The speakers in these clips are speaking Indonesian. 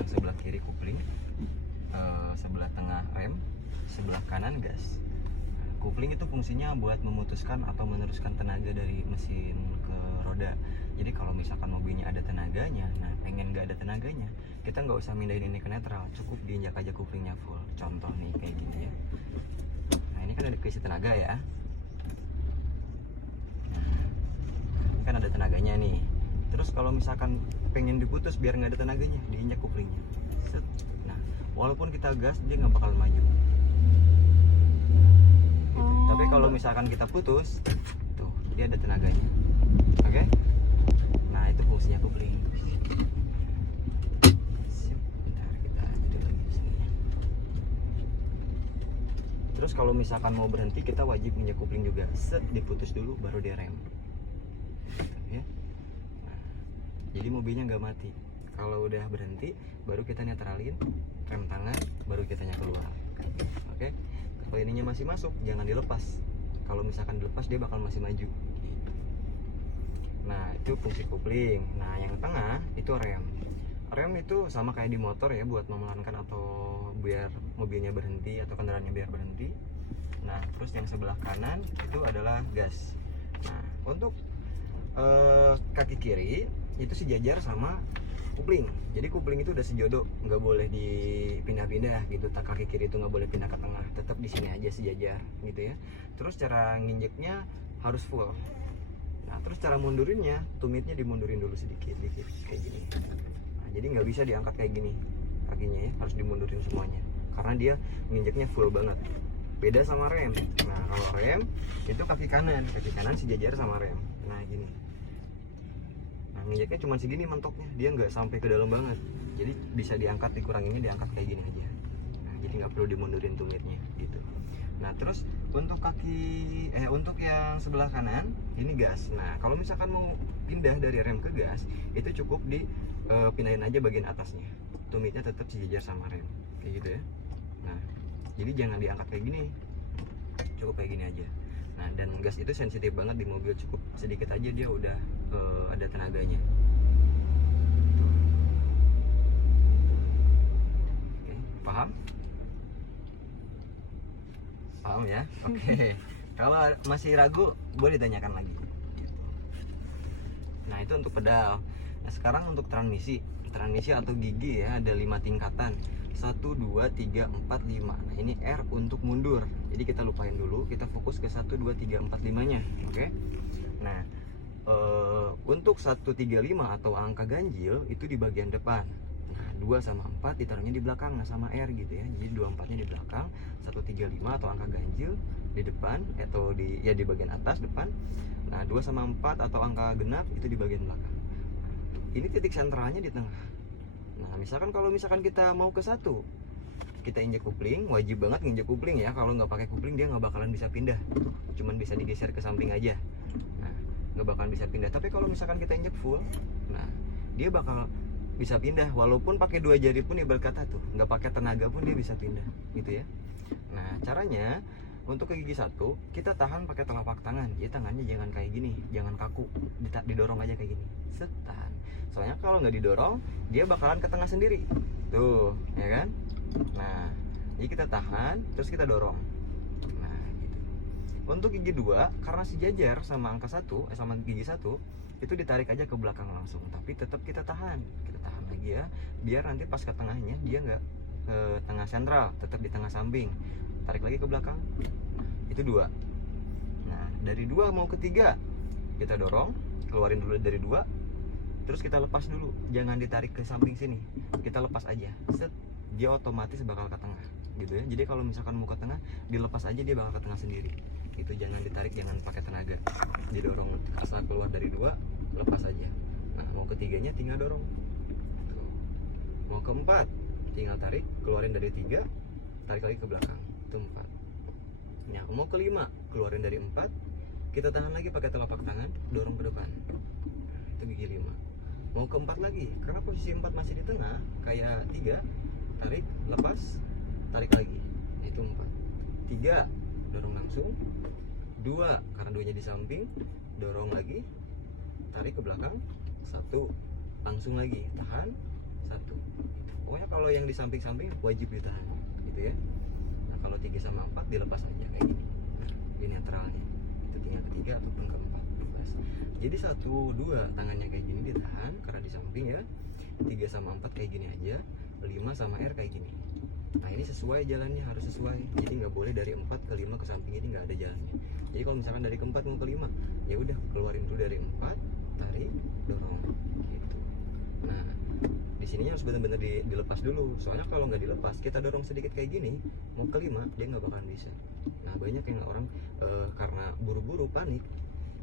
yang sebelah kiri kupling, sebelah tengah rem, sebelah kanan gas. Kupling itu fungsinya buat memutuskan atau meneruskan tenaga dari mesin ke roda. Jadi kalau misalkan mobilnya ada tenaganya, nah pengen nggak ada tenaganya, kita nggak usah mindahin ini ke netral, cukup diinjak aja kuplingnya full. Contoh nih kayak gini ya. Nah ini kan ada keisi tenaga ya. Nah, ini kan ada tenaganya nih. Terus kalau misalkan pengen diputus biar nggak ada tenaganya, diinjak kuplingnya. Set. Nah, walaupun kita gas dia nggak bakal maju. Tapi kalau misalkan kita putus, tuh dia ada tenaganya. Oke? Nah itu fungsinya kupling. Sip, bentar kita itu lagi sini. Terus kalau misalkan mau berhenti kita wajib injak kupling juga. Set, diputus dulu baru dia rem. Ya. Nah, jadi mobilnya nggak mati. Kalau udah berhenti, baru kita netralin, rem tangan, baru kita keluar. Oke? Kalau ininya masih masuk, jangan dilepas. Kalau misalkan dilepas dia bakal masih maju. Nah itu fungsi kupling. Nah yang tengah itu rem. Rem itu sama kayak di motor ya, buat memelankan atau biar mobilnya berhenti atau kendaraannya biar berhenti. Nah terus yang sebelah kanan itu adalah gas. Nah untuk kaki kiri itu sejajar sama kupling. Jadi kupling itu udah sejodoh, nggak boleh dipindah-pindah gitu. Kaki kiri itu nggak boleh pindah ke tengah, tetap di sini aja sejajar gitu ya. Terus cara nginjeknya harus full. Nah terus cara mundurinnya, tumitnya dimundurin dulu sedikit kayak gini. Nah, jadi nggak bisa diangkat kayak gini kakinya ya, harus dimundurin semuanya karena dia nginjeknya full banget. Beda sama rem. Nah kalau rem itu kaki kanan sejajar sama rem. Nah gini. Nah nginjeknya cuma segini mentoknya, dia nggak sampai ke dalam banget. Jadi bisa diangkat, dikuranginnya diangkat kayak gini aja. Nah jadi nggak perlu dimundurin tumitnya gitu. Nah terus untuk untuk yang sebelah kanan ini gas. Nah kalau misalkan mau pindah dari rem ke gas, itu cukup pindahin aja bagian atasnya. Tumitnya tetap sejajar sama rem, kayak gitu ya. Nah jadi jangan diangkat kayak gini, cukup kayak gini aja. Nah dan gas itu sensitif banget di mobil, cukup sedikit aja dia udah ada tenaganya. Oke, paham? Paham ya? Oke. Kalau masih ragu boleh ditanyakan lagi. Nah itu untuk pedal. Nah sekarang untuk transmisi atau gigi ya, ada 5 tingkatan. 1, 2, 3, 4, 5. Nah ini R untuk mundur. Jadi kita lupain dulu, kita fokus ke 1, 2, 3, 4, 5-nya. Oke. Nah untuk 1, 3, 5 atau angka ganjil itu di bagian depan. Nah 2 sama 4 ditaruhnya di belakang, nah sama R gitu ya. Jadi 2, 4-nya di belakang, 1, 3, 5 atau angka ganjil di depan atau di bagian atas depan. Nah 2 sama 4 atau angka genap itu di bagian belakang. Ini titik sentralnya di tengah. Nah misalkan kalau kita mau ke 1, kita injek kupling, wajib banget nginjek kupling ya. Kalau nggak pakai kupling dia nggak bakalan bisa pindah, cuman bisa digeser ke samping aja. Nah nggak bakalan bisa pindah. Tapi kalau misalkan kita injek full, nah dia bakal bisa pindah. Walaupun pakai 2 jari pun, ibarat kata tuh nggak pakai tenaga pun dia bisa pindah gitu ya. Nah caranya untuk ke gigi 1 kita tahan pakai telapak tangan. Jadi tangannya jangan kayak gini, jangan kaku, didorong aja kayak gini, setan. Soalnya kalau nggak didorong dia bakalan ke tengah sendiri tuh ya kan. Nah jadi kita tahan terus kita dorong. Nah gitu. Untuk gigi 2 karena sejajar sama angka 1 sama gigi 1 itu ditarik aja ke belakang langsung, tapi tetap kita tahan lagi ya, biar nanti pas ke tengahnya dia nggak ke tengah sentral, tetap di tengah samping. Tarik lagi ke belakang. Nah itu 2. Nah dari 2 mau ke 3 kita dorong, keluarin dulu dari 2, terus kita lepas dulu, jangan ditarik ke samping sini, kita lepas aja. Set, dia otomatis bakal ke tengah gitu ya. Jadi kalau misalkan mau ke tengah dilepas aja, dia bakal ke tengah sendiri itu. Jangan ditarik, jangan pakai tenaga, didorong. Asal keluar dari 2 lepas aja. Nah mau ke 3-nya tinggal dorong tuh. Mau ke 4 tinggal tarik, keluarin dari 3, tarik lagi ke belakang, itu 4. Nah mau ke 5 keluarin dari 4, kita tahan lagi pakai telapak tangan, dorong ke depan. Nah, itu gigi 5. Mau ke 4 lagi, karena posisi 4 masih di tengah kayak 3, tarik, lepas, tarik lagi, itu 4. 3 dorong langsung. 2 karena 2-nya di samping, dorong lagi, tarik ke belakang. 1 langsung lagi, tahan. 1. Pokoknya kalau yang di samping-samping wajib ditahan gitu ya. Nah kalau 3 sama 4 dilepas aja kayak gini. Nah, di netralnya itu tinggal ketiga ataupun keempat bebas. Jadi 1, 2 tangannya kayak gini ditahan karena di samping ya. 3 sama 4 kayak gini aja. 5 sama R kayak gini. Nah ini sesuai jalannya, harus sesuai. Jadi nggak boleh dari 4 ke 5 ke samping, ini nggak ada jalannya. Jadi kalau misalkan dari keempat mau ke 5, ya udah keluarin dulu dari 4, tarik, dorong gitu. Nah di sininya harus benar-benar dilepas dulu. Soalnya kalau nggak dilepas, kita dorong sedikit kayak gini, mau ke 5 dia nggak bakalan bisa. Nah banyak yang orang karena buru-buru panik,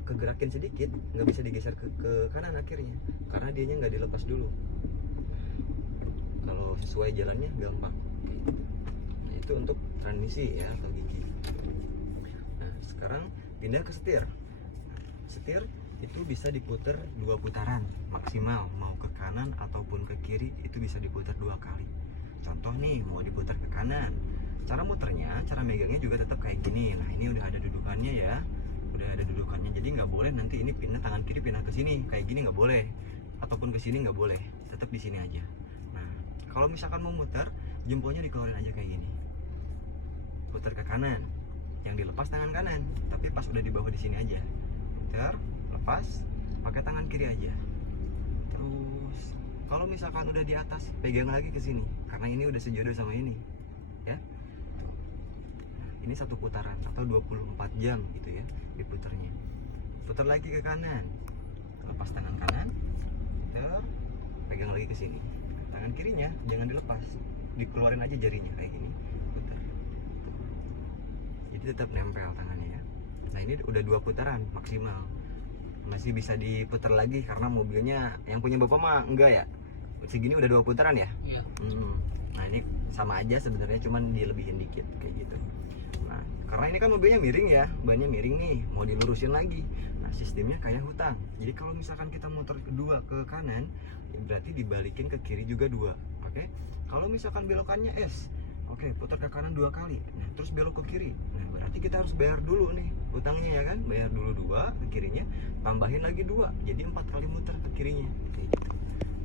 kegerakin sedikit nggak bisa digeser ke kanan akhirnya, karena dianya nggak dilepas dulu. Kalau sesuai jalannya gampang. Nah itu untuk transmisi ya atau gigi. Nah sekarang pindah ke setir. Setir itu bisa diputar 2 putaran maksimal, mau ke kanan ataupun ke kiri itu bisa diputar 2 kali. Contoh nih mau diputar ke kanan, cara muternya, cara megangnya juga tetap kayak gini. Nah ini udah ada dudukannya ya, udah ada dudukannya. Jadi nggak boleh nanti ini pindah tangan kiri pindah ke sini kayak gini, nggak boleh, ataupun ke sini nggak boleh, tetap di sini aja. Nah kalau misalkan mau muter, jempolnya dikeluarin aja kayak gini, putar ke kanan, yang dilepas tangan kanan, tapi pas udah di bawah di sini aja, putar, lepas, pakai tangan kiri aja. Terus kalau misalkan udah di atas, pegang lagi ke sini, karena ini udah sejodoh sama ini, ya. Tuh. Nah, ini 1 putaran atau 24 jam gitu ya diputarnya. Putar lagi ke kanan, lepas tangan kanan, putar, pegang lagi ke sini. Tangan kirinya jangan dilepas, dikeluarin aja jarinya kayak gini, putar. Jadi tetap nempel tangannya ya. Nah ini udah 2 putaran maksimal, masih bisa diputar lagi karena mobilnya yang punya bapak mah enggak ya, segini udah 2 putaran ya. Iya. Nah ini sama aja sebenarnya, cuman dilebihin dikit kayak gitu. Nah karena ini kan mobilnya miring ya, bannya miring nih, mau dilurusin lagi. Nah sistemnya kayak hutang, jadi kalau misalkan kita muter kedua ke kanan ya berarti dibalikin ke kiri juga 2. Oke, kalau misalkan belokannya S, oke, putar ke kanan 2 kali, nah terus belok ke kiri, nah berarti kita harus bayar dulu nih hutangnya ya kan, bayar dulu 2 ke kirinya, tambahin lagi 2, jadi 4 kali muter ke kirinya kayak gitu.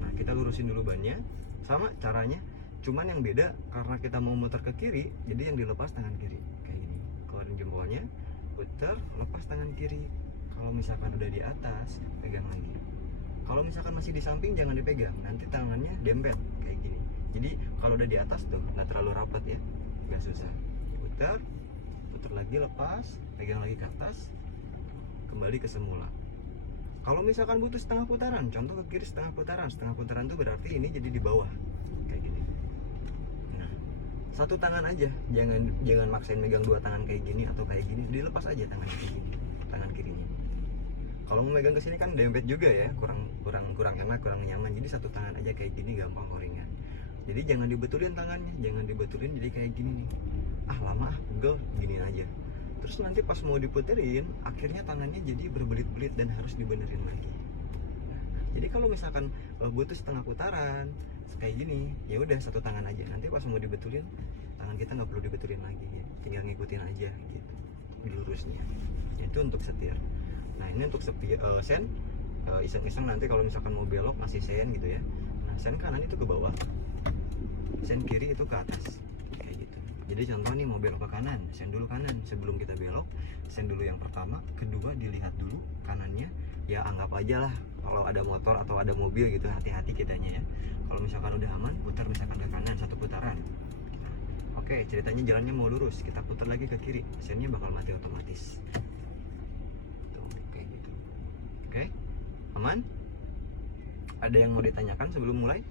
Nah kita lurusin dulu bannya, sama caranya, cuman yang beda karena kita mau muter ke kiri, jadi yang dilepas tangan kiri kayak gini, keluarin jempolnya, putar, lepas tangan kiri. Kalau misalkan udah di atas, pegang lagi. Kalau misalkan masih di samping jangan dipegang, nanti tangannya dempet kayak gini. Jadi kalau udah di atas tuh nggak terlalu rapat ya, nggak susah. Putar, putar lagi, lepas, pegang lagi ke atas, kembali ke semula. Kalau misalkan butuh setengah putaran, contoh ke kiri setengah putaran tuh berarti ini jadi di bawah kayak gini. Nah, 1 tangan aja, jangan maksain megang 2 tangan kayak gini atau kayak gini, dilepas aja tangannya kayak gini, tangan kirinya. Kalau mau megang ke sini kan dempet juga ya, kurang enak, kurang nyaman. Jadi 1 tangan aja kayak gini, gampang ringan. Jadi jangan dibetulin tangannya, jangan dibetulin jadi kayak gini nih. Ah lama ah, pegel, gini aja. Terus nanti pas mau diputerin, akhirnya tangannya jadi berbelit-belit dan harus dibenerin lagi. Nah, jadi kalau misalkan butuh setengah putaran kayak gini, ya udah 1 tangan aja. Nanti pas mau dibetulin, tangan kita nggak perlu dibetulin lagi ya, tinggal ngikutin aja gitu lurusnya. Itu untuk setir. Nah ini untuk sen, iseng-iseng nanti kalau misalkan mau belok masih sen gitu ya. Nah sen kanan itu ke bawah, sen kiri itu ke atas kayak gitu. Jadi contoh nih mau belok ke kanan, sen dulu kanan sebelum kita belok, sen dulu yang pertama, kedua dilihat dulu kanannya. Ya anggap aja lah kalau ada motor atau ada mobil gitu, hati-hati kitanya ya. Kalau misalkan udah aman, putar misalkan ke kanan 1 putaran. Nah, oke, ceritanya jalannya mau lurus, kita putar lagi ke kiri, sennya bakal mati otomatis. Oke, aman? Ada yang mau ditanyakan sebelum mulai?